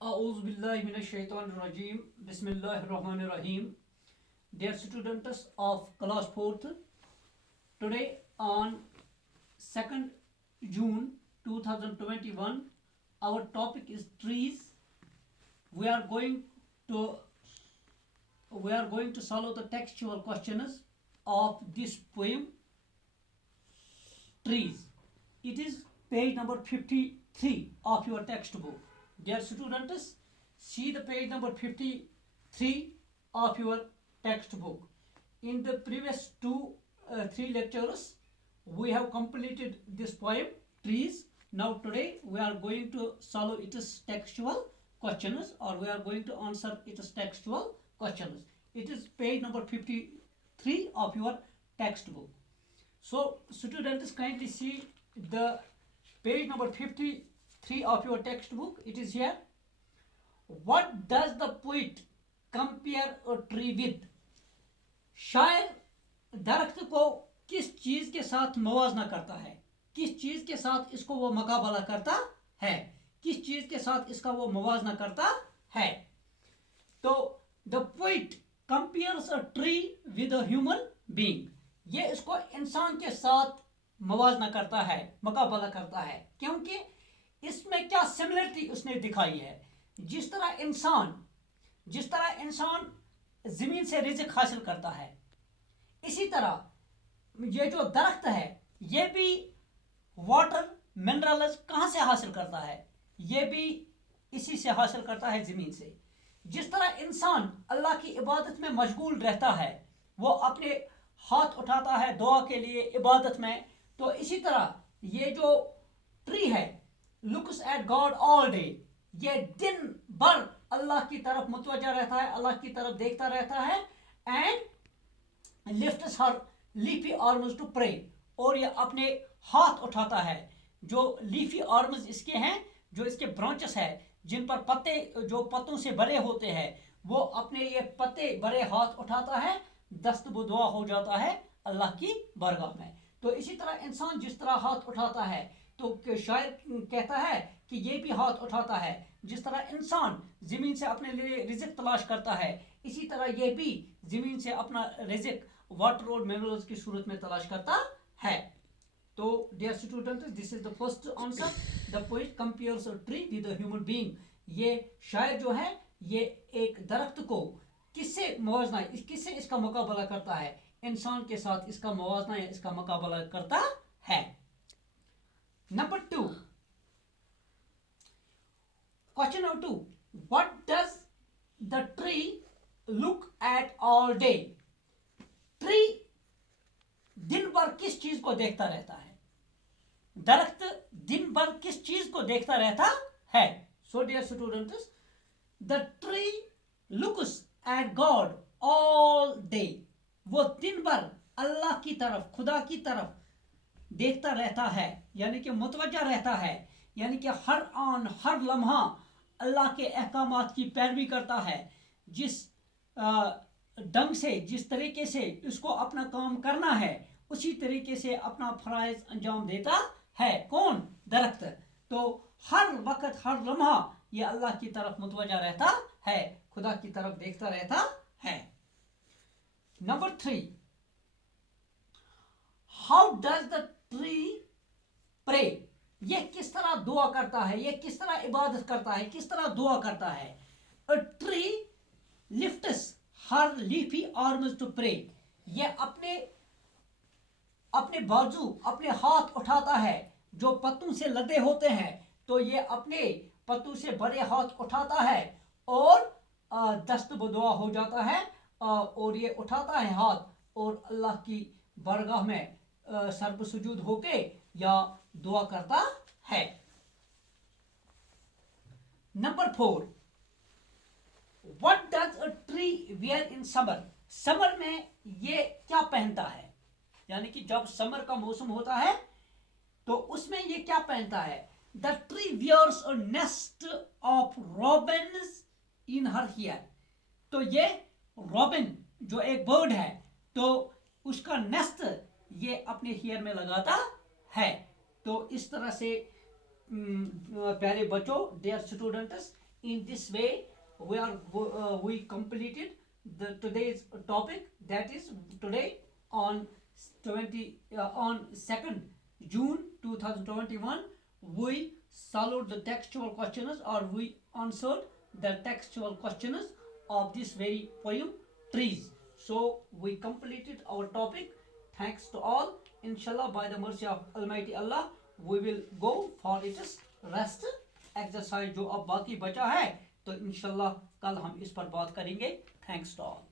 A'udhu billahi minash shaitanir rajim. Bismillahir rahmanir rahim. Dear students of class 4th, today on 2nd June 2021, our topic is trees. We are going to solve the textual questions of this poem, Trees. It is page number 53 of your textbook. Dear students, see the page number 53 of your textbook. In the previous three lectures, we have completed this poem, Trees. Now today we are going to solve its textual questions, or we are going to answer its textual questions. It is page number 53 of your textbook. So students, kindly see the page number 53 of your textbook. It is here. What does the poet compare a tree with? शायर दरख्त को किस चीज के साथ मुवाजना करता है, किस चीज के साथ इसको वो मुकाबला करता है, किस चीज के साथ इसका वो मुवाजना करता है? तो the poet compares a tree with a human being. ये इसको इंसान के साथ मुवाजना करता है, मुकाबला करता है, क्योंकि इसमें क्या सिमिलरिटी उसने दिखाई है. जिस तरह इंसान जमीन से रिज़्क हासिल करता है, इसी तरह ये जो दरख्त है ये भी वाटर मिनरल्स कहाँ से हासिल करता है? ये भी इसी से हासिल करता है, ज़मीन से. जिस तरह इंसान अल्लाह की इबादत में मशगूल रहता है, वो अपने हाथ उठाता है दुआ के लिए, इबादत में, तो इसी तरह ये जो ट्री है, looks at God all day, ये दिन भर अल्लाह की तरफ मुतवज्जा रहता है, अल्लाह की तरफ देखता रहता है, and lifts her leafy arms to pray, और ये अपने हाथ उठाता है. जो लीफी आर्म्स इसके हैं, जो इसके ब्रांचेस है, जिन पर पत्ते, जो पत्तों से भरे होते हैं, वो अपने ये पत्ते भरे हाथ उठाता है, दस्तबुद दुआ हो जाता है अल्लाह की बारगाह में. तो इसी तरह इंसान जिस तरह हाथ उठाता है, तो शायर कहता है कि ये भी हाथ उठाता है. जिस तरह इंसान ज़मीन से अपने लिए रिज़्क तलाश करता है, इसी तरह ये भी ज़मीन से अपना रिज़्क वाटर और मिनरल्स की सूरत में तलाश करता है. तो dear students, this is the first answer. The poet compares a tree with a human being. ये शायर जो है, ये एक दरख्त को किससे मुवाजना, किससे इसका मुकाबला करता है? इंसान के साथ इसका मुवाजना या इसका मुकाबला करता है. Number 2, question number 2, what does the tree look at all day? Tree दिन भर किस चीज को देखता रहता है? दरख्त दिन भर किस चीज को देखता रहता है? So dear students, the tree looks at God all day. वो दिन भर अल्लाह की तरफ, खुदा की तरफ देखता रहता है, यानी कि मुतवज्जा रहता है, यानी कि हर आन हर लम्हा अल्लाह के अहकामात की पैरवी करता है. जिस ढंग से, जिस तरीके से इसको अपना काम करना है, उसी तरीके से अपना फराइज अंजाम देता है. कौन? दरख्त. तो हर वक्त हर लम्हा ये अल्लाह की तरफ मुतवज्जा रहता है, खुदा की तरफ देखता रहता है. Number 3, how does the tree pray? ये किस तरह दुआ करता है, ये किस तरह इबादत करता है, किस तरह दुआ करता है? A tree lifts her leafy arms to pray. ये अपने बाजू, अपने हाथ उठाता है, जो पत्तों से लदे होते हैं, तो ये अपने पत्तों से बड़े हाथ उठाता है और दस्त बदुआ हो जाता है, और ये उठाता है हाथ और अल्लाह की बारगाह में सर्ब सुजूद होके या दुआ करता है. Number 4, what does a tree wear in summer? Summer में ये क्या पहनता है? यानी कि जब समर का मौसम होता है तो उसमें ये क्या पहनता है? The tree wears a nest of robins in her hair. तो ये रॉबिन जो एक बर्ड है, तो उसका नेस्ट ये अपने हियर में लगाता है. तो इस तरह से प्यारे बच्चों, dear students, In this way, we completed the today's topic. That is, today on 2nd June 2021, we solved the textual questions, or we answered the textual questions of this very poem, Trees. So we completed our topic. Thanks to all. Inshallah, by the mercy of Almighty Allah, we will go for its rest exercise. जो अब बाकी बचा है तो इंशाल्लाह कल हम इस पर बात करेंगे. Thanks to all.